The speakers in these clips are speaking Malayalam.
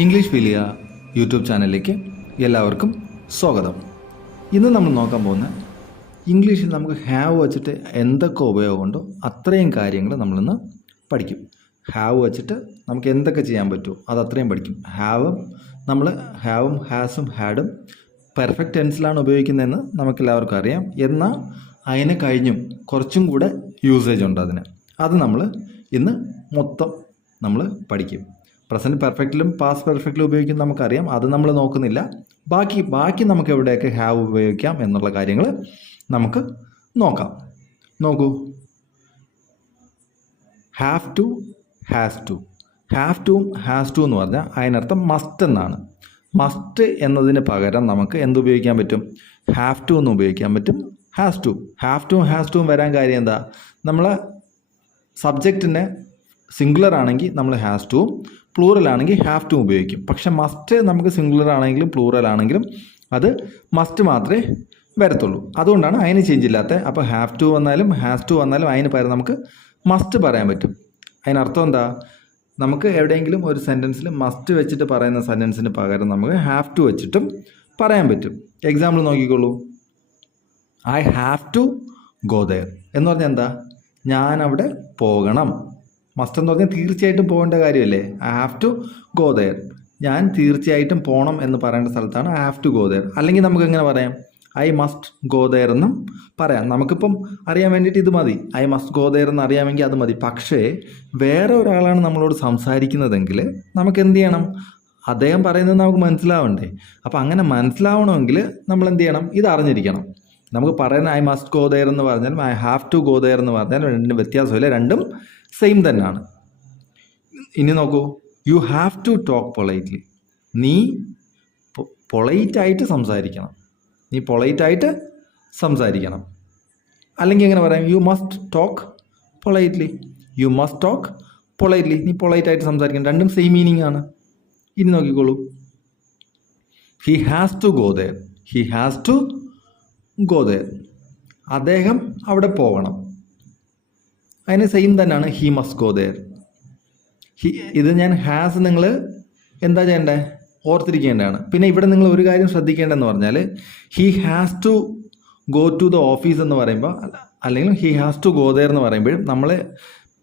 ഇംഗ്ലീഷ് ഫിലിയ യൂട്യൂബ് ചാനലിലേക്ക് എല്ലാവർക്കും സ്വാഗതം. ഇന്ന് നമ്മൾ നോക്കാൻ പോകുന്ന ഇംഗ്ലീഷിൽ നമുക്ക് ഹാവ് വച്ചിട്ട് എന്തൊക്കെ ഉപയോഗമുണ്ടോ അത്രയും കാര്യങ്ങൾ നമ്മളിന്ന് പഠിക്കും. ഹാവ് വച്ചിട്ട് നമുക്ക് എന്തൊക്കെ ചെയ്യാൻ പറ്റുമോ അത് അത്രയും പഠിക്കും. നമ്മൾ ഹാവും ഹാസും ഹാഡും പെർഫെക്റ്റ് ടെൻസിലാണ് ഉപയോഗിക്കുന്നതെന്ന് നമുക്കെല്ലാവർക്കും അറിയാം. എന്നാൽ അതിന് കഴിഞ്ഞും കുറച്ചും കൂടെ യൂസേജ് ഉണ്ട് അത് നമ്മൾ ഇന്ന് മൊത്തം നമ്മൾ പഠിക്കും. പ്രസൻറ്റ് പെർഫെക്റ്റിലും പാസ്റ്റ് പെർഫെക്റ്റിലും ഉപയോഗിക്കും നമുക്കറിയാം, അത് നമ്മൾ നോക്കുന്നില്ല. ബാക്കി നമുക്ക് എവിടെയൊക്കെ ഹാവ് ഉപയോഗിക്കാം എന്നുള്ള കാര്യങ്ങൾ നമുക്ക് നോക്കാം. നോക്കൂ, have to, has to. Have ടുവും ഹാസ് ടു എന്ന് പറഞ്ഞാൽ അതിനർത്ഥം മസ്റ്റ് എന്നാണ്. മസ്റ്റ് എന്നതിന് പകരം നമുക്ക് എന്തുപയോഗിക്കാൻ പറ്റും? ഹാവ് ടു എന്ന് ഉപയോഗിക്കാൻ പറ്റും, ഹാസ് ടു. ഹാവ് ടുവും ഹാസ് ടുവും വരാൻ കാര്യം എന്താ? നമ്മൾ സബ്ജക്റ്റിനെ സിംഗുലർ ആണെങ്കിൽ നമ്മൾ ഹാസ് ടുവും, പ്ലൂറൽ ആണെങ്കിൽ ഹാവ് ടു ഉപയോഗിക്കും. പക്ഷെ മസ്റ്റ് നമുക്ക് സിംഗുലർ ആണെങ്കിലും പ്ലൂറൽ ആണെങ്കിലും അത് മസ്റ്റ് മാത്രമേ വരത്തുള്ളൂ. അതുകൊണ്ടാണ് അതിന് ചേഞ്ച് ഇല്ലാത്തത്. അപ്പോൾ ഹാവ് ടു വന്നാലും ഹാസ് ടു വന്നാലും അതിന് പകരം നമുക്ക് മസ്റ്റ് പറയാൻ പറ്റും. അതിനർത്ഥം എന്താ? നമുക്ക് എവിടെയെങ്കിലും ഒരു സെൻറ്റൻസിൽ മസ്റ്റ് വെച്ചിട്ട് പറയുന്ന സെൻറ്റൻസിന് പകരം നമുക്ക് ഹാവ് ടു വെച്ചിട്ടും പറയാൻ പറ്റും. എക്സാമ്പിൾ നോക്കിക്കോളൂ. I have to go there എന്ന് പറഞ്ഞാൽ എന്താ? ഞാൻ അവിടെ പോകണം. മസ്റ്റ് എന്ന് പറഞ്ഞാൽ തീർച്ചയായിട്ടും പോകേണ്ട കാര്യമല്ലേ? I have to go there, ഞാൻ തീർച്ചയായിട്ടും പോകണം എന്ന് പറയേണ്ട സ്ഥലത്താണ് I have to go there. അല്ലെങ്കിൽ നമുക്ക് എങ്ങനെ പറയാം? ഐ മസ്റ്റ് ഗോ ദെയർ എന്നും പറയാം. നമുക്കിപ്പം അറിയാൻ വേണ്ടിയിട്ട് ഇത് മതി, ഐ മസ്റ്റ് ഗോ ദെയർ എന്ന് അറിയാമെങ്കിൽ അത് മതി. പക്ഷേ വേറെ ഒരാളാണ് നമ്മളോട് സംസാരിക്കുന്നതെങ്കിൽ നമുക്ക് എന്ത് ചെയ്യണം? അദ്ദേഹം പറയുന്നത് നമുക്ക് മനസ്സിലാവണ്ടേ? അപ്പോൾ അങ്ങനെ മനസ്സിലാവണമെങ്കിൽ നമ്മൾ എന്ത് ചെയ്യണം? ഇത് അറിഞ്ഞിരിക്കണം. നമുക്ക് പറയുന്ന ഐ മസ്റ്റ് ഗോ ദെയർ എന്ന് പറഞ്ഞാലും I have to go there എന്ന് പറഞ്ഞാലും രണ്ടും വ്യത്യാസമില്ല, രണ്ടും സെയിം തന്നെയാണ്. ഇനി നോക്കൂ, you have to talk politely. നീ പൊളൈറ്റായിട്ട് സംസാരിക്കണം. നീ പൊളൈറ്റായിട്ട് സംസാരിക്കണം. അല്ലെങ്കിൽ എങ്ങനെ പറയാം? You must talk politely. You must talk politely. നീ പൊളൈറ്റായിട്ട് സംസാരിക്കണം. രണ്ടും സെയിം മീനിങ് ആണ്. ഇനി നോക്കിക്കോളൂ, he has to go there. He has to go there. അദ്ദേഹം അവിടെ പോകണം. അതിന് സെയിം തന്നെയാണ് ഹി മസ്റ്റ് ഗോ ദെയർ. ഇത് ഞാൻ ഹാസ് നിങ്ങൾ എന്താ ചെയ്യേണ്ടത്? ഓർത്തിരിക്കേണ്ടതാണ്. പിന്നെ ഇവിടെ നിങ്ങൾ ഒരു കാര്യം ശ്രദ്ധിക്കേണ്ടതെന്ന് പറഞ്ഞാൽ he has to go to the office എന്ന് പറയുമ്പോൾ അല്ലെങ്കിൽ he has to go there എന്ന് പറയുമ്പോഴും നമ്മൾ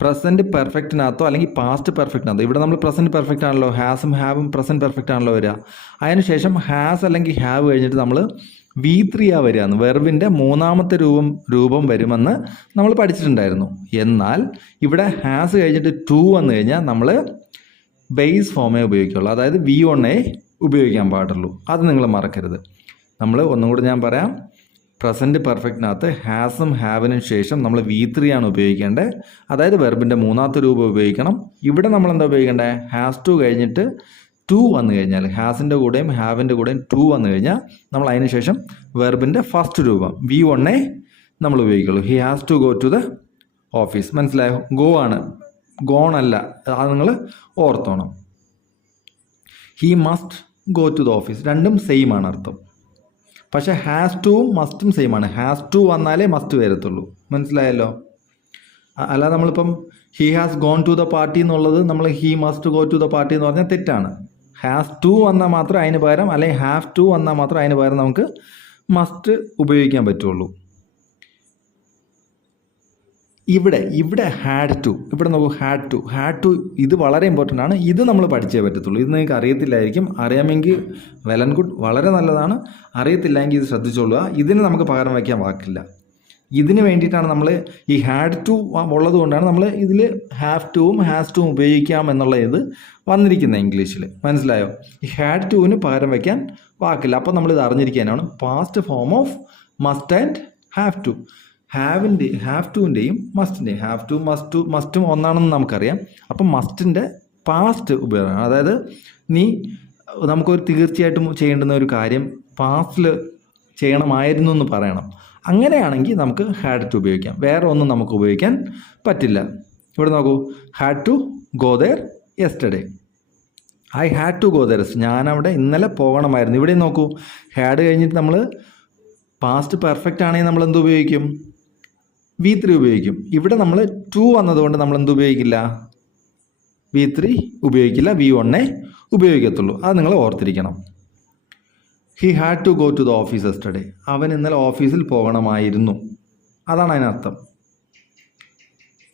പ്രസൻറ്റ് പെർഫെക്റ്റിനകത്തോ അല്ലെങ്കിൽ പാസ്റ്റ് പെർഫെക്റ്റിനകത്തോ, ഇവിടെ നമ്മൾ പ്രസൻറ്റ് പെർഫെക്റ്റ് ആണല്ലോ, ഹാസും ഹാവും പ്രസൻറ്റ് പെർഫെക്റ്റ് ആണല്ലോ വരിക. അതിനുശേഷം ഹാസ് അല്ലെങ്കിൽ ഹാവ് കഴിഞ്ഞിട്ട് നമ്മൾ V3 വരികയെന്ന്, വെർബിൻ്റെ മൂന്നാമത്തെ രൂപം വരുമെന്ന് നമ്മൾ പഠിച്ചിട്ടുണ്ടായിരുന്നു. എന്നാൽ ഇവിടെ ഹാസ് കഴിഞ്ഞിട്ട് ടു വന്നു കഴിഞ്ഞാൽ നമ്മൾ ബേസ് ഫോമേ ഉപയോഗിക്കുള്ളൂ, അതായത് V1 ഉപയോഗിക്കാൻ പാടുള്ളൂ. അത് നിങ്ങൾ മറക്കരുത്. നമ്മൾ ഒന്നും കൂടി ഞാൻ പറയാം, പ്രസൻറ്റ് പെർഫെക്റ്റിനകത്ത് ഹാസും ഹാവിനും ശേഷം നമ്മൾ V3 ആണ് ഉപയോഗിക്കേണ്ടത്, അതായത് വെർബിൻ്റെ മൂന്നാമത്തെ രൂപം ഉപയോഗിക്കണം. ഇവിടെ നമ്മൾ എന്താ ഉപയോഗിക്കേണ്ടത്? ഹാസ് ടു കഴിഞ്ഞിട്ട് ടു വന്നു കഴിഞ്ഞാൽ, ഹാസിൻ്റെ കൂടെയും ഹാവിൻ്റെ കൂടെയും ടു വന്നു കഴിഞ്ഞാൽ നമ്മൾ അതിന് ശേഷം വെർബിൻ്റെ ഫസ്റ്റ് രൂപം V1 നമ്മൾ ഉപയോഗിക്കുള്ളൂ. He has to go to the office. മനസ്സിലായോ? ഗോ ആണ്, ഗോൺ അല്ല. അത് നിങ്ങൾ ഓർത്തോണം. He must go to the office. രണ്ടും സെയിം ആണ് അർത്ഥം. പക്ഷേ ഹാസ് ടുവും മസ്റ്റും സെയിം ആണ്. ഹാസ് ടു വന്നാലേ മസ്റ്റ് വരത്തുള്ളൂ. മനസ്സിലായല്ലോ? അല്ലാതെ നമ്മളിപ്പം he has gone to the party എന്നുള്ളത് നമ്മൾ he must go to the party എന്ന് പറഞ്ഞാൽ തെറ്റാണ്. ഹാസ് ടു വന്നാൽ മാത്രം അതിന് പകരം, അല്ലെങ്കിൽ ഹാവ് ടു വന്നാൽ മാത്രം അതിന് പകരം നമുക്ക് മസ്റ്റ് ഉപയോഗിക്കാൻ പറ്റുള്ളൂ. ഇവിടെ ഹാഡ് ടു, ഇവിടെ നോക്കൂ, ഹാഡ് ടു ഇത് വളരെ ഇമ്പോർട്ടൻ്റ് ആണ്. ഇത് നമ്മൾ പഠിച്ചേ പറ്റത്തുള്ളൂ. ഇത് നിങ്ങൾക്ക് അറിയത്തില്ലായിരിക്കും. അറിയാമെങ്കിൽ വെൽ ആൻഡ് ഗുഡ്, വളരെ നല്ലതാണ്. അറിയത്തില്ലെങ്കിൽ ഇത് ശ്രദ്ധിച്ചോളുക. ഇതിന് നമുക്ക് പകരം വയ്ക്കാൻ വാക്കില്ല. ഇതിന് വേണ്ടിയിട്ടാണ് നമ്മൾ ഈ ഹാഡ് ടു ഉള്ളത് കൊണ്ടാണ് നമ്മൾ ഇതിൽ ഹാവ് ടുവും ഹാസ് ടുവും ഉപയോഗിക്കാം എന്നുള്ള ഇത് വന്നിരിക്കുന്നത് ഇംഗ്ലീഷിൽ. മനസ്സിലായോ? ഈ ഹാഡ് ടുവിന് പകരം വയ്ക്കാൻ വാക്കില്ല. അപ്പോൾ നമ്മളിത് അറിഞ്ഞിരിക്കാനാണ് past form of must and have to. Have ടുവിൻ്റെയും മസ്റ്റിൻ്റെയും, ഹാവ് ടു മസ്റ്റും ഒന്നാണെന്ന് നമുക്കറിയാം. അപ്പം മസ്റ്റിൻ്റെ പാസ്റ്റ് ഉപയോഗമാണ്. അതായത് നമുക്കൊരു തീർച്ചയായിട്ടും ചെയ്യേണ്ടുന്ന ഒരു കാര്യം പാസ്റ്റിൽ ചെയ്യണമായിരുന്നു എന്ന് പറയണം. അങ്ങനെയാണെങ്കിൽ നമുക്ക് ഹാഡ് ടു ഉപയോഗിക്കാം. വേറെ ഒന്നും നമുക്ക് ഉപയോഗിക്കാൻ പറ്റില്ല. ഇവിടെ നോക്കൂ, had to go there yesterday. I had to go there. ഞാനവിടെ ഇന്നലെ പോകണമായിരുന്നു. ഇവിടെ നോക്കൂ, ഹാഡ് കഴിഞ്ഞിട്ട് നമ്മൾ പാസ്റ്റ് പെർഫെക്റ്റ് ആണെങ്കിൽ നമ്മൾ എന്ത് ഉപയോഗിക്കും? V3 ഉപയോഗിക്കും. ഇവിടെ നമ്മൾ ടു വന്നതുകൊണ്ട് നമ്മൾ എന്ത് ഉപയോഗിക്കില്ല? V3 ഉപയോഗിക്കില്ല, V1 ഉപയോഗിക്കത്തുള്ളൂ. അത് നിങ്ങൾ ഓർത്തിരിക്കണം. He had to go to the office yesterday. അവൻ ഇന്നലെ ഓഫീസിൽ പോകണമായിരുന്നു. അതാണ് അതിനർത്ഥം.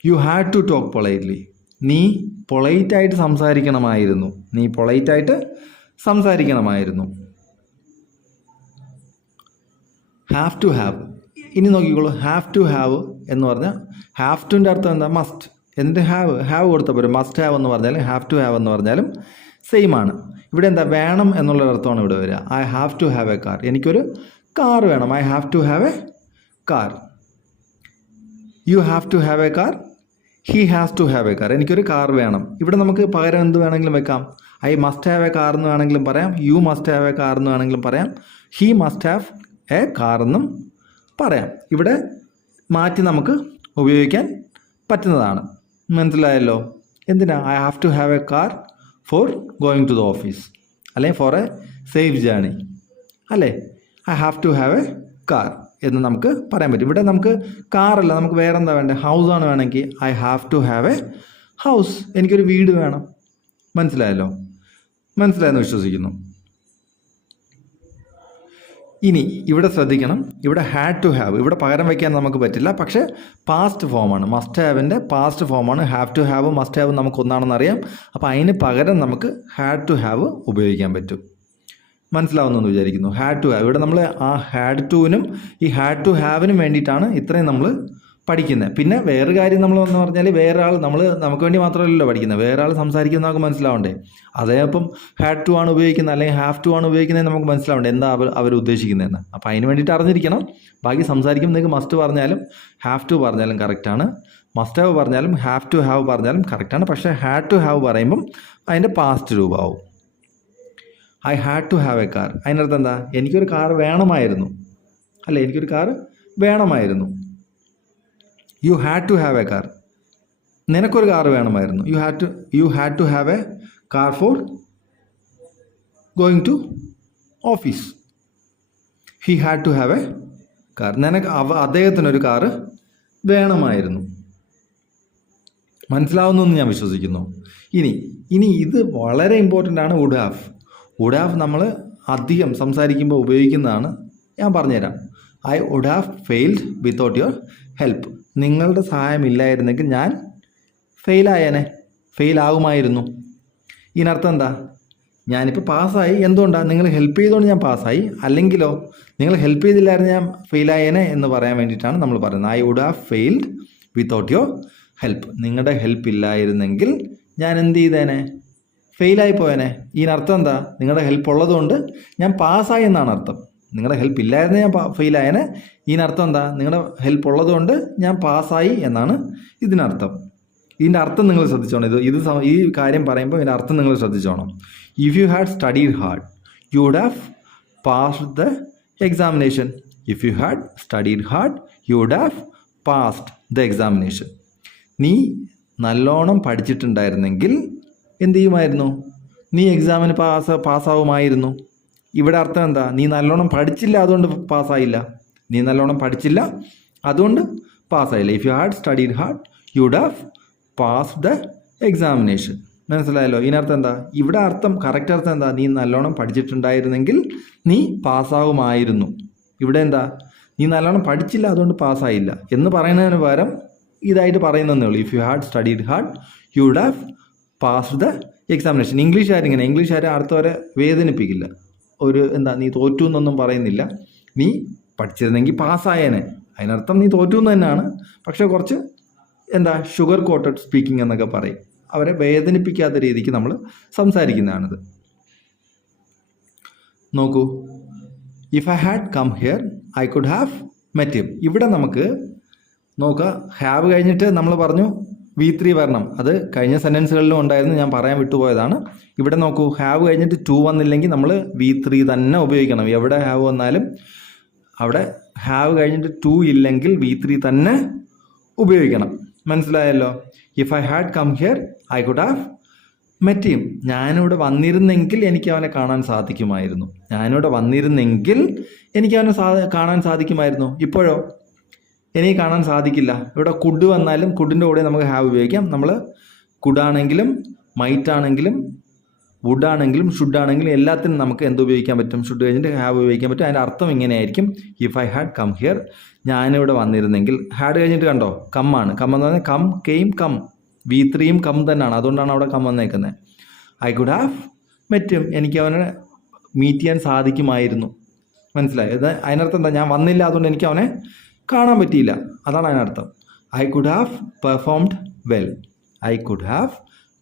You had to talk politely. നീ പൊളൈറ്റായിട്ട് സംസാരിക്കണമായിരുന്നു. നീ പൊളൈറ്റായിട്ട് സംസാരിക്കണമായിരുന്നു. Have to have. ഇനി നോക്കിക്കോളൂ, ഹാവ് ടു ഹാവ് എന്ന് പറഞ്ഞാൽ ഹാവ് ടുവിൻ്റെ അർത്ഥം എന്താ? മസ്റ്റ്. എന്നിട്ട് ഹാവ് കൊടുത്താൽ പോലും മസ്റ്റ് ഹാവ് എന്ന് പറഞ്ഞാലും ഹാവ് ടു ഹാവ് എന്ന് പറഞ്ഞാലും സെയിം ആണ്. ഇവിടെ എന്താ? വേണം എന്നുള്ളൊരർത്ഥമാണ് ഇവിടെ വരിക. I have to have a car. എനിക്കൊരു കാർ വേണം. I have to have a car. You have to have a car. He has to have a car. എനിക്കൊരു കാർ വേണം. ഇവിടെ നമുക്ക് പകരം എന്ത് വേണമെങ്കിലും വെക്കാം. I must have a car എന്ന് വേണമെങ്കിലും പറയാം. You must have a car എന്ന് വേണമെങ്കിലും പറയാം. He must have a car എന്നും പറയാം. ഇവിടെ മാറ്റി നമുക്ക് ഉപയോഗിക്കാൻ പറ്റുന്നതാണ്. മനസ്സിലായല്ലോ? എന്തിനാ? I have to have a car for going to the office, അല്ലെങ്കിൽ ഫോർ എ സേഫ് ജേണി, അല്ലേ? I have to have a car എന്ന് നമുക്ക് പറയാൻ പറ്റും. ഇവിടെ നമുക്ക് കാറല്ല, നമുക്ക് വേറെ എന്താ വേണ്ടത്? ഹൗസാണ് വേണമെങ്കിൽ I have to have a house. എനിക്കൊരു വീട് വേണം. മനസ്സിലായല്ലോ? മനസ്സിലായെന്ന് വിശ്വസിക്കുന്നു. ഇനി ഇവിടെ ശ്രദ്ധിക്കണം, ഇവിടെ ഹാഡ് ടു ഹാവ് ഇവിടെ പകരം വയ്ക്കാൻ നമുക്ക് പറ്റില്ല. പക്ഷേ പാസ്റ്റ് ഫോമാണ്. മസ്റ്റ് ഹാവിൻ്റെ പാസ്റ്റ് ഫോമാണ്. Have to have must have നമുക്ക് ഒന്നാണെന്ന് അറിയാം. അപ്പോൾ അതിന് പകരം നമുക്ക് ഹാഡ് ടു ഹാവ് ഉപയോഗിക്കാൻ പറ്റും. മനസ്സിലാവുന്നു വിചാരിക്കുന്നു. ഹാഡ് ടു ഹാവ് ഇവിടെ നമ്മൾ ആ ഹാഡ് ടുവിനും ഈ ഹാഡ് ടു ഹാവിനും വേണ്ടിയിട്ടാണ് ഇത്രയും നമ്മൾ പഠിക്കുന്നത്. പിന്നെ വേറെ കാര്യം നമ്മളെന്ന് പറഞ്ഞാൽ വേറെ ആൾ നമുക്ക് വേണ്ടി മാത്രമല്ലല്ലോ പഠിക്കുന്നത്, വേറെ ആൾ സംസാരിക്കുന്ന നമുക്ക് മനസ്സിലാവണ്ടേ. അതേപ്പം ഹാഡ് ടു ആണ് ഉപയോഗിക്കുന്നത് അല്ലെങ്കിൽ ഹാവ് ടു ആണ് ഉപയോഗിക്കുന്നത് നമുക്ക് മനസ്സിലാവണ്ടേ എന്താ അവർ ഉദ്ദേശിക്കുന്നതെന്ന്. അപ്പോൾ അതിന് വേണ്ടിയിട്ട് അറിഞ്ഞിരിക്കണം. ബാക്കി സംസാരിക്കുമ്പോൾ നിങ്ങൾക്ക് മസ്റ്റ് പറഞ്ഞാലും ഹാവ് ടു പറഞ്ഞാലും കറക്റ്റാണ്, മസ്റ്റ് ഹാവ് പറഞ്ഞാലും ഹാവ് ടു ഹാവ് പറഞ്ഞാലും കറക്റ്റാണ്. പക്ഷേ ഹാഡ് ടു ഹാവ് പറയുമ്പം അതിൻ്റെ പാസ്റ്റ് രൂപമാവും. I had to have a car. അതിനർത്ഥം എന്താ? എനിക്കൊരു കാർ വേണമായിരുന്നു, അല്ലേ? എനിക്കൊരു കാർ വേണമായിരുന്നു. You had to have a car. നിനക്കൊരു കാർ വേണമായിരുന്നു. You had to have a car for going to office. He had to have a car. അദ്ദേഹത്തിനൊരു കാറ് വേണമായിരുന്നു. മനസ്സിലാവുന്നു എന്ന് ഞാൻ വിശ്വസിക്കുന്നു. ഇനി ഇത് വളരെ ഇമ്പോർട്ടൻ്റ് ആണ്. Would have. വുഡ് ഹാവ് നമ്മൾ അധികം സംസാരിക്കുമ്പോൾ ഉപയോഗിക്കുന്നതാണ്. ഞാൻ പറഞ്ഞുതരാം. I would have failed without your help. നിങ്ങളുടെ സഹായം ഇല്ലായിരുന്നെങ്കിൽ ഞാൻ ഫെയിലാകുമായിരുന്നു. ഇതിനർത്ഥം എന്താ? ഞാനിപ്പോൾ പാസ്സായി. എന്തുകൊണ്ടാണ്? നിങ്ങൾ ഹെൽപ്പ് ചെയ്തുകൊണ്ട് ഞാൻ പാസ്സായി. അല്ലെങ്കിലോ നിങ്ങൾ ഹെൽപ്പ് ചെയ്തില്ലായിരുന്നു ഞാൻ ഫെയിലായേനെ എന്ന് പറയാൻ വേണ്ടിയിട്ടാണ് നമ്മൾ പറയുന്നത്. I would have failed without your help. നിങ്ങളുടെ ഹെൽപ്പ് ഇല്ലായിരുന്നെങ്കിൽ ഞാൻ എന്ത് ചെയ്തേനെ? ഫെയിലായി പോയേനെ. ഇതിനർത്ഥം എന്താ? നിങ്ങളുടെ ഹെൽപ്പ് ഉള്ളതുകൊണ്ട് ഞാൻ പാസ്സായി എന്നാണ് അർത്ഥം. നിങ്ങളുടെ ഹെൽപ്പ് ഇല്ലായിരുന്നു ഞാൻ ഫെയിലായേനെ. ഇതിനർത്ഥം എന്താ? നിങ്ങളുടെ ഹെൽപ്പ് ഉള്ളതുകൊണ്ട് ഞാൻ പാസ്സായി എന്നാണ് ഇതിനർത്ഥം. ഇതിൻ്റെ അർത്ഥം നിങ്ങൾ ശ്രദ്ധിച്ചോണം. ഈ കാര്യം പറയുമ്പോൾ ഇതിൻ്റെ അർത്ഥം നിങ്ങൾ ശ്രദ്ധിച്ചോണം. If you had studied hard you would have passed the examination. If you had studied hard you would have passed the examination. നീ നല്ലോണം പഠിച്ചിട്ടുണ്ടായിരുന്നെങ്കിൽ എന്ത് ചെയ്യുമായിരുന്നു? നീ എക്സാമിന് പാസ്സാവുമായിരുന്നു. ഇവിടെ അർത്ഥം എന്താ? നീ നല്ലോണം പഠിച്ചില്ല അതുകൊണ്ട് പാസ്സായില്ല. നീ നല്ലോണം പഠിച്ചില്ല അതുകൊണ്ട് പാസ്സായില്ല. If you had studied hard you would have passed the examination. മനസ്സിലായല്ലോ? ഇതിനർത്ഥം എന്താ? ഇവിടെ കറക്റ്റ് അർത്ഥം എന്താ? നീ നല്ലോണം പഠിച്ചിട്ടുണ്ടായിരുന്നെങ്കിൽ നീ പാസ്സാവുമായിരുന്നു. ഇവിടെ എന്താ? നീ നല്ലോണം പഠിച്ചില്ല അതുകൊണ്ട് പാസ്സായില്ല എന്ന് പറയുന്നതിന് പകരം ഇതായിട്ട് പറയുന്നതേ ഉള്ളൂ. If you had studied hard you would have passed the examination. ഇംഗ്ലീഷുകാരെ അടുത്തവരെ വേദനിപ്പിക്കില്ല. നീ തോറ്റു എന്നൊന്നും പറയുന്നില്ല. നീ പഠിച്ചിരുന്നെങ്കിൽ പാസ്സായേനെ. അതിനർത്ഥം നീ തോറ്റു എന്ന് തന്നെയാണ്. പക്ഷേ കുറച്ച് ഷുഗർ കോട്ടഡ് സ്പീക്കിംഗ് എന്നൊക്കെ പറയും. അവരെ വേദനിപ്പിക്കാത്ത രീതിക്ക് നമ്മൾ സംസാരിക്കുന്നതാണിത്. നോക്കൂ, if I had come here I could have met him. ഇവിടെ നമുക്ക് നോക്കുക, ഹാവ് കഴിഞ്ഞിട്ട് നമ്മൾ പറഞ്ഞു V3 വരണം. അത് കഴിഞ്ഞ സെൻറ്റൻസുകളിലും ഉണ്ടായിരുന്നു, ഞാൻ പറയാൻ വിട്ടുപോയതാണ്. ഇവിടെ നോക്കൂ, ഹാവ് കഴിഞ്ഞിട്ട് ടു വന്നില്ലെങ്കിൽ നമ്മൾ V3 തന്നെ ഉപയോഗിക്കണം. എവിടെ ഹാവ് വന്നാലും അവിടെ ഹാവ് കഴിഞ്ഞിട്ട് ടു ഇല്ലെങ്കിൽ V3 തന്നെ ഉപയോഗിക്കണം. മനസ്സിലായല്ലോ? If I had come here I could have met him. ഞാനിവിടെ വന്നിരുന്നെങ്കിൽ എനിക്ക് അവനെ കാണാൻ സാധിക്കുമായിരുന്നു. കാണാൻ സാധിക്കുമായിരുന്നു. ഇപ്പോഴോ എനിക്ക് കാണാൻ സാധിക്കില്ല. ഇവിടെ കുഡ് വന്നാലും കുഡിൻ്റെ കൂടെ നമുക്ക് ഹാവ് ഉപയോഗിക്കാം. നമ്മൾ കുഡാണെങ്കിലും മൈറ്റ് ആണെങ്കിലും വുഡ് ആണെങ്കിലും ഷുഡ് ആണെങ്കിലും എല്ലാത്തിനും നമുക്ക് എന്ത് ഉപയോഗിക്കാൻ പറ്റും? ഷുഡ് കഴിഞ്ഞിട്ട് ഹാവ് ഉപയോഗിക്കാൻ പറ്റും. അതിൻ്റെ അർത്ഥം ഇങ്ങനെയായിരിക്കും: if I had come here, ഞാനിവിടെ വന്നിരുന്നെങ്കിൽ. ഹാഡ് കഴിഞ്ഞിട്ട് കണ്ടോ, കം ആണ്. കം എന്ന് പറഞ്ഞാൽ കം, കെയിം, കം. V3യും കം തന്നെയാണ്, അതുകൊണ്ടാണ് അവിടെ കം വന്നേക്കുന്നത്. ഐ കുഡ് ഹാവ് മെറ്റും, എനിക്ക് അവനെ മീറ്റ് ചെയ്യാൻ സാധിക്കുമായിരുന്നു. മനസ്സിലായത്? അതിനർത്ഥം എന്താ? ഞാൻ വന്നില്ല, അതുകൊണ്ട് എനിക്ക് അവനെ കാണാൻ പറ്റിയില്ല, അതാണ് അതിനർത്ഥം. I could have performed well. I could have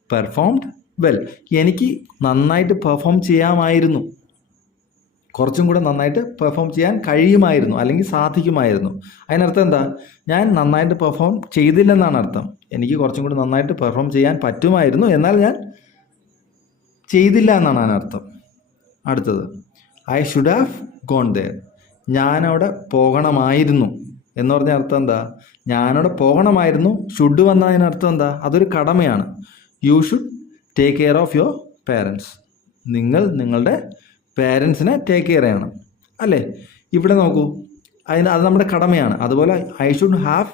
performed well, എനിക്ക് നന്നായിട്ട് പെർഫോം ചെയ്യാമായിരുന്നു, കുറച്ചും കൂടെ നന്നായിട്ട് പെർഫോം ചെയ്യാൻ കഴിയുമായിരുന്നു അല്ലെങ്കിൽ സാധിക്കുമായിരുന്നു. അതിനർത്ഥം എന്താ? ഞാൻ നന്നായിട്ട് പെർഫോം ചെയ്തില്ലെന്നാണ് അർത്ഥം. എനിക്ക് കുറച്ചും കൂടി നന്നായിട്ട് പെർഫോം ചെയ്യാൻ പറ്റുമായിരുന്നു, എന്നാൽ ഞാൻ ചെയ്തില്ല എന്നാണ് അതിനർത്ഥം. അടുത്തത്, I should have gone there. ഞാനവിടെ പോകണമായിരുന്നു എന്ന് പറഞ്ഞ അർത്ഥം എന്താ? ഞാനവിടെ പോകണമായിരുന്നു. ഷുഡ് വന്നതിനർത്ഥം എന്താ? അതൊരു കടമയാണ്. You should take care of your parents. നിങ്ങൾ നിങ്ങളുടെ പേരൻസിനെ ടേക്ക് കെയർ ചെയ്യണം, അല്ലേ? ഇവിടെ നോക്കൂ, അത് നമ്മുടെ കടമയാണ്. അതുപോലെ I should have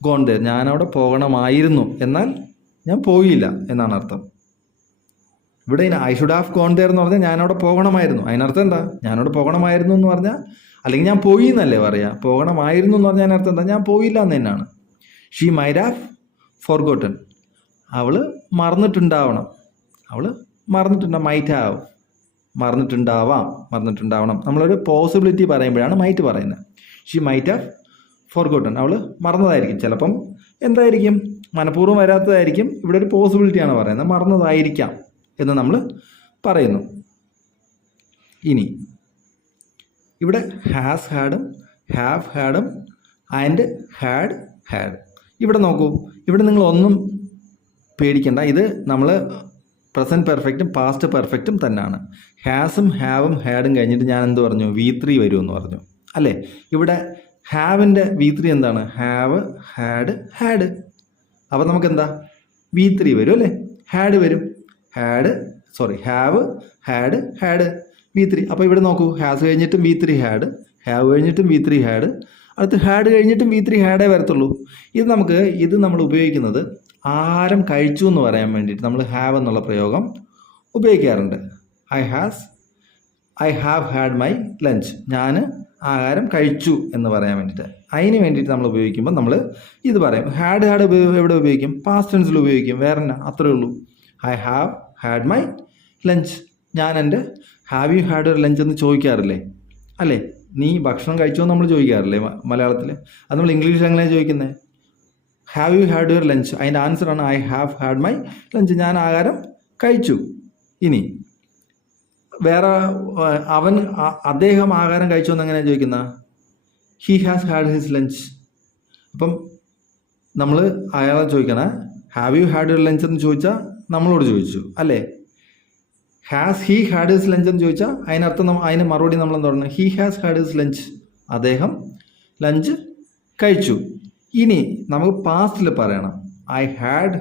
gone there, ഞാനവിടെ പോകണമായിരുന്നു, എന്നാൽ ഞാൻ പോയില്ല എന്നാണ് അർത്ഥം. ഇവിടെ I should have gone there എന്ന് പറഞ്ഞാൽ ഞാനവിടെ പോകണമായിരുന്നു. അതിനർത്ഥം എന്താ? ഞാനവിടെ പോകണമായിരുന്നു എന്ന് പറഞ്ഞാൽ, അല്ലെങ്കിൽ ഞാൻ പോയി എന്നല്ലേ പറയാ. പോകണമായിരുന്നു എന്ന് പറഞ്ഞാൽ അതിനർത്ഥം എന്താ? ഞാൻ പോയില്ല എന്ന് തന്നെയാണ്. ഷീ മൈറ്റ് ഹാവ് ഫോർഗോട്ടൺ, അവൾ മറന്നിട്ടുണ്ടാവണം. Might have, മറന്നിട്ടുണ്ടാവണം. നമ്മളൊരു പോസിബിലിറ്റി പറയുമ്പോഴാണ് മൈറ്റ് പറയുന്നത്. ഷീ മൈറ്റ് ഹാവ് ഫോർഗോട്ടൺ, അവൾ മറന്നതായിരിക്കും. ചിലപ്പം എന്തായിരിക്കും? മനഃപൂർവ്വം വരാത്തതായിരിക്കും. ഇവിടെ ഒരു പോസിബിലിറ്റിയാണ് പറയുന്നത്, മറന്നതായിരിക്കാം എന്ന് നമ്മൾ പറയുന്നു. ഇനി ഇവിടെ ഹാസ് ഹാഡും ഹാവ് ഹാഡും ആൻഡ് ഹാഡ് ഹാഡ്. ഇവിടെ നോക്കൂ, ഇവിടെ നിങ്ങളൊന്നും പേടിക്കണ്ട. ഇത് നമ്മൾ പ്രസൻറ്റ് പെർഫെക്റ്റും പാസ്റ്റ് പെർഫെക്റ്റും തന്നെയാണ്. ഹാസും ഹാവും ഹാഡും കഴിഞ്ഞിട്ട് ഞാൻ എന്ത് പറഞ്ഞു? V3 വരുമെന്ന് പറഞ്ഞു, അല്ലേ? ഇവിടെ ഹാവിൻ്റെ V3 എന്താണ്? Have, had, had. അപ്പോൾ നമുക്ക് എന്താ? V3 വരും, അല്ലേ? ഹാഡ് വരും. Have, had, had, V3. അപ്പോൾ ഇവിടെ നോക്കൂ, ഹാസ് കഴിഞ്ഞിട്ടും V3 ഹാഡ്, ഹാവ് കഴിഞ്ഞിട്ടും V3 ഹാഡ്, അടുത്ത് ഹാഡ് കഴിഞ്ഞിട്ടും V3 ഹാഡേ വരത്തുള്ളൂ. ഇത് നമ്മൾ ഉപയോഗിക്കുന്നത് ആഹാരം കഴിച്ചു എന്ന് പറയാൻ വേണ്ടിയിട്ട് നമ്മൾ ഹാവ് എന്നുള്ള പ്രയോഗം ഉപയോഗിക്കാറുണ്ട്. I have had my lunch, ഞാൻ ആഹാരം കഴിച്ചു എന്ന് പറയാൻ വേണ്ടിയിട്ട്. അതിന് വേണ്ടിയിട്ട് നമ്മൾ ഉപയോഗിക്കുമ്പോൾ നമ്മൾ ഇത് പറയും. ഹാഡ് എവിടെ ഉപയോഗിക്കും? പാസ്റ്റ് ടെൻസിൽ ഉപയോഗിക്കും. വേറെ എന്നാ? അത്രയേ ഉള്ളൂ. I have had my lunch. ഞാൻ എൻ്റെ ഹാവ് യു ഹാഡ് ഒരു ലഞ്ച് എന്ന് ചോദിക്കാറില്ലേ, അല്ലേ? നീ ഭക്ഷണം കഴിച്ചോ എന്ന് നമ്മൾ ചോദിക്കാറില്ലേ മലയാളത്തിൽ? അത് നമ്മൾ ഇംഗ്ലീഷിൽ എങ്ങനെയാണ് ചോദിക്കുന്നത്? Have you had your lunch. അതിൻ്റെ ആൻസറാണ് I have had my lunch, ഞാൻ ആഹാരം കഴിച്ചു. ഇനി വേറെ, അദ്ദേഹം ആഹാരം കഴിച്ചു എന്ന് എങ്ങനെയാണ് ചോദിക്കുന്ന? He has had his lunch. അപ്പം നമ്മൾ അയാളെ ചോദിക്കണേ, have you had your lunch എന്ന് ചോദിച്ചാൽ നമ്മളോട് ചോദിച്ചു, അല്ലേ? Has he had his lunch എന്ന് ചോദിച്ചാൽ അതിനർത്ഥം അതിന് മറുപടി നമ്മൾ എന്താ പറയുന്നത്? He has had his lunch, അദ്ദേഹം ലഞ്ച് കഴിച്ചു. ഇനി നമുക്ക് പാസ്റ്റിൽ പറയണം, ഐ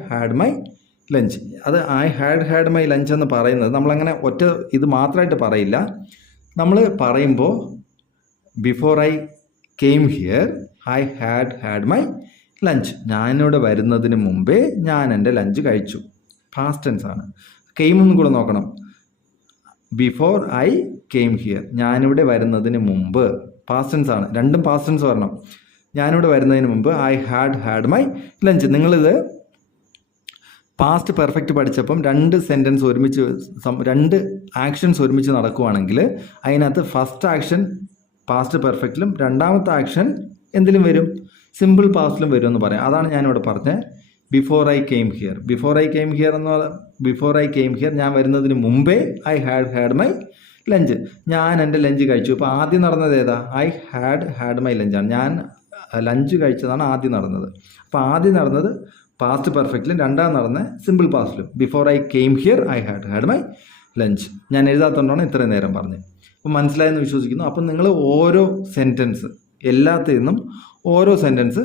ഹാഡ് മൈ ലഞ്ച്. അത് ഐ ഹാഡ് മൈ ലഞ്ച് എന്ന് പറയുന്നത് നമ്മളങ്ങനെ ഒറ്റ ഇത് മാത്രമായിട്ട് പറയില്ല. നമ്മൾ പറയുമ്പോൾ before I came here I had my lunch, ഞാനിവിടെ വരുന്നതിന് മുമ്പേ ഞാൻ എൻ്റെ ലഞ്ച് കഴിച്ചു. പാസ്റ്റ് ടെൻസ് ആണ്. കെയിമൊന്നും കൂടെ നോക്കണം. ബിഫോർ ഐ കെയിം ഹിയർ, ഞാനിവിടെ വരുന്നതിന് മുമ്പ്, പാസ്റ്റ് ടെൻസ് ആണ്. രണ്ടും പാസ്റ്റ് ടെൻസ് വരണം. ഞാനിവിടെ വരുന്നതിന് മുമ്പ് ഐ ഹാഡ് മൈ ലഞ്ച്. നിങ്ങളിത് പാസ്റ്റ് പെർഫെക്റ്റ് പഠിച്ചപ്പം രണ്ട് ആക്ഷൻസ് ഒരുമിച്ച് നടക്കുവാണെങ്കിൽ അതിനകത്ത് ഫസ്റ്റ് ആക്ഷൻ പാസ്റ്റ് പെർഫെക്റ്റിലും രണ്ടാമത്തെ ആക്ഷൻ എന്തിലും വരും? സിമ്പിൾ പാസ്റ്റിലും വരും എന്ന് പറയാം. അതാണ് ഞാനിവിടെ പറഞ്ഞത്. ബിഫോർ ഐ കെയിം ഹിയർ ഞാൻ വരുന്നതിന് മുമ്പേ ഐ ഹാഡ് മൈ ലഞ്ച്, ഞാൻ എൻ്റെ ലഞ്ച് കഴിച്ചു. അപ്പോൾ ആദ്യം നടന്നത് ഏതാ? ഐ ഹാഡ് മൈ ലഞ്ചാണ്. ഞാൻ ലഞ്ച് കഴിച്ചതാണ് ആദ്യം നടന്നത്. അപ്പോൾ ആദ്യം നടന്നത് പാസ്റ്റ് പെർഫെക്റ്റിലും രണ്ടാം നടന്ന സിമ്പിൾ പാസ്റ്റിലും. Before I came here I had my lunch. ഞാൻ എഴുതാത്തതുകൊണ്ടാണ് ഇത്രയും നേരം പറഞ്ഞത്. അപ്പോൾ മനസ്സിലായെന്ന് വിശ്വസിക്കുന്നു. അപ്പം നിങ്ങൾ ഓരോ സെൻറ്റൻസ്, എല്ലാത്തിൽ നിന്നും ഓരോ സെൻറ്റൻസ്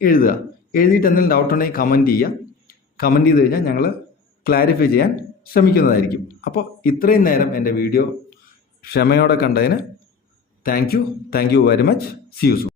എഴുതുക. എഴുതിയിട്ട് എന്തെങ്കിലും ഡൗട്ട് ഉണ്ടെങ്കിൽ കമൻറ്റ് ചെയ്യുക. കമൻറ്റ് ചെയ്ത് കഴിഞ്ഞാൽ ഞങ്ങൾ ക്ലാരിഫൈ ചെയ്യാൻ ശ്രമിക്കുന്നതായിരിക്കും. അപ്പോൾ ഇത്രയും നേരം എൻ്റെ വീഡിയോ ക്ഷമയോടെ കണ്ടതിന് thank you very much. See you soon.